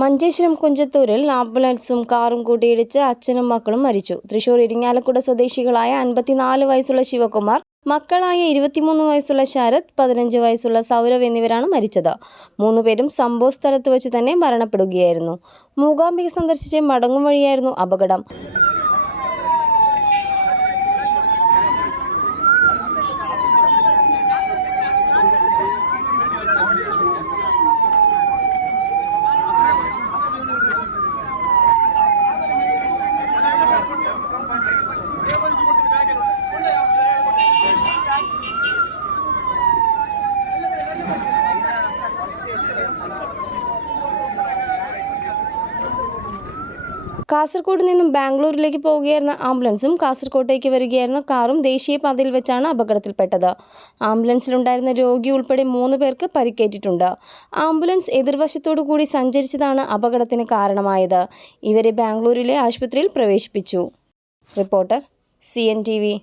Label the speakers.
Speaker 1: മഞ്ചേശ്വരം കുഞ്ചത്തൂരിൽ ആംബുലൻസും കാറും കൂട്ടിയിടിച്ച് അച്ഛനും മക്കളും മരിച്ചു. തൃശൂർ ഇരിങ്ങാലക്കുട സ്വദേശികളായ അൻപത്തിനാല് വയസ്സുള്ള ശിവകുമാർ മക്കളായ ഇരുപത്തിമൂന്ന് വയസ്സുള്ള ശരത് പതിനഞ്ച് വയസ്സുള്ള സൗരവ് എന്നിവരാണ് മരിച്ചത്. മൂന്നുപേരും സംഭവ സ്ഥലത്ത് വെച്ച് തന്നെ മരണപ്പെടുകയായിരുന്നു. മൂകാംബിക സന്ദർശിച്ച് മടങ്ങും വഴിയായിരുന്നു അപകടം. കാസർഗോഡ് നിന്നും ബാംഗ്ലൂരിലേക്ക് പോവുകയായിരുന്ന ആംബുലൻസും കാസർഗോട്ടേക്ക് വരികയായിരുന്ന കാറും ദേശീയപാതയിൽ വെച്ചാണ് അപകടത്തിൽപ്പെട്ടത്. ആംബുലൻസിലുണ്ടായിരുന്ന രോഗി ഉൾപ്പെടെ മൂന്ന് പേർക്ക് പരിക്കേറ്റിട്ടുണ്ട്. ആംബുലൻസ് എതിർവശത്തോടു കൂടി സഞ്ചരിച്ചതാണ് അപകടത്തിന് കാരണമായത്. ഇവരെ ബാംഗ്ലൂരിലെ ആശുപത്രിയിൽ പ്രവേശിപ്പിച്ചു. Reporter C N T V.